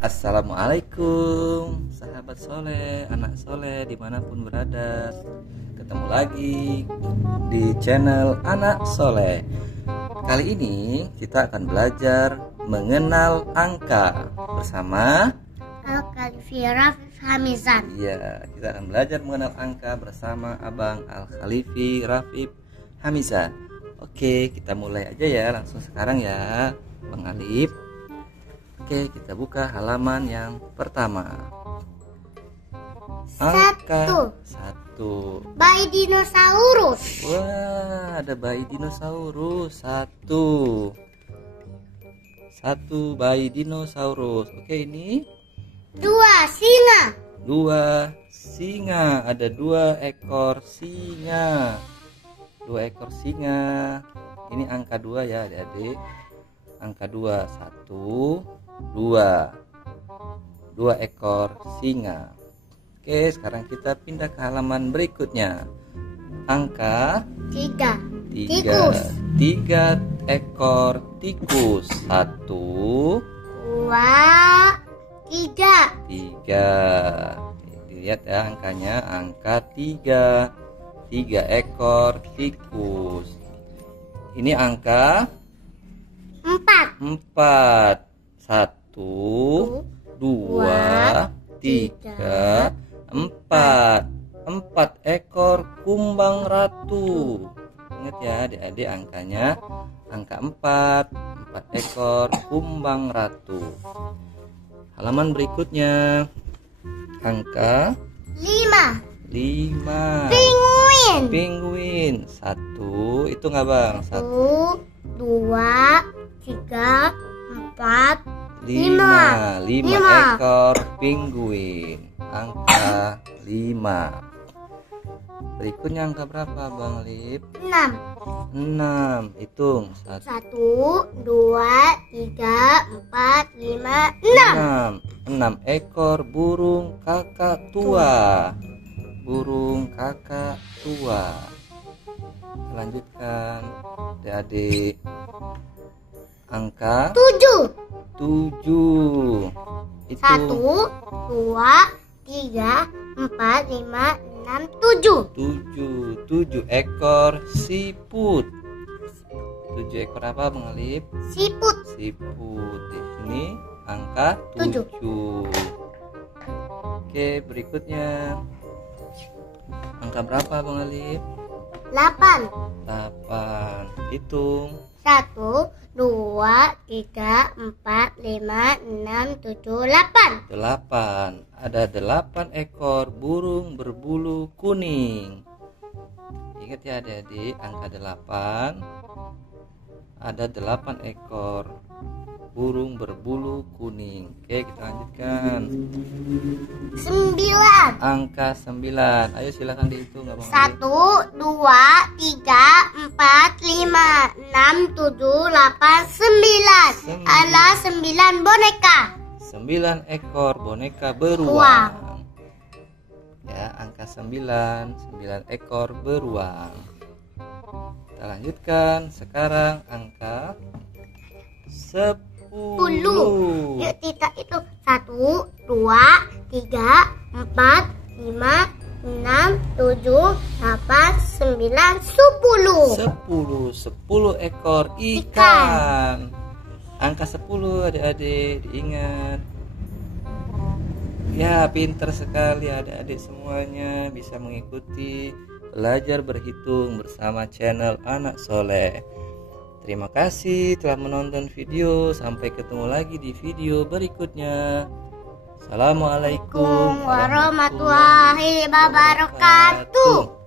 Assalamualaikum sahabat soleh, anak soleh dimanapun berada. Ketemu lagi di channel Anak Soleh. Kali ini kita akan belajar mengenal angka bersama Al-Khalifi Rafif Hamizan. Iya, kita akan belajar mengenal angka bersama Abang Al-Khalifi Rafif Hamizan. Oke, kita mulai aja ya, langsung sekarang ya Bang Alif. Oke, kita buka halaman yang pertama. Angka 1. Bayi dinosaurus. Wah, ada bayi dinosaurus. 1 bayi dinosaurus. Oke, ini 2 singa. 2 singa. Ada 2 ekor singa. 2 ekor singa. Ini angka 2 ya adik-adik. Angka 2. 1 2 ekor singa. Oke, sekarang kita pindah ke halaman berikutnya. Angka 3 3 ekor tikus. 1 2 3 Lihat ya angkanya, angka 3 ekor tikus. Ini angka 4 1 2 3 4 ekor kumbang ratu. Ingat ya adik-adik, angkanya angka 4 ekor kumbang ratu. Halaman berikutnya angka 5 Penguin. 1 itu nggak bang? 1 2 3 4 5 ekor penguin. Angka 5. Berikutnya angka berapa Bang Lip? 6. Hitung. 1 2 3 4 5 6 ekor burung kakak tua. Lanjutkan adik-adik. Angka 7. Itu 1 2 3 4 5 6 7 ekor siput. 7 ekor apa Bang Alif? Siput. Di sini angka 7. Oke, berikutnya angka berapa Bang Alif? 8 Hitung. 1 2 3 4 5 6 7 8 Ada 8 ekor burung berbulu kuning. Ingat ya adik-adik, angka 8. Ada 8 ekor burung berbulu kuning. Oke, kita lanjutkan. 9 Angka 9. Ayo silakan dihitung Abang. 1 2 3 4 5 6 7 8 9. Ada 9 boneka. 9 ekor boneka beruang. Ya, angka 9 ekor beruang. Kita lanjutkan sekarang angka 10. Yuk kita itu 1 2 3 4 5 6 7 8 9 10 ekor ikan. Angka 10 adik-adik diingat. Ya, pintar sekali adik-adik semuanya, bisa mengikuti belajar berhitung bersama channel Anak Soleh. Terima kasih telah menonton video. Sampai ketemu lagi di video berikutnya. Assalamualaikum warahmatullahi wabarakatuh.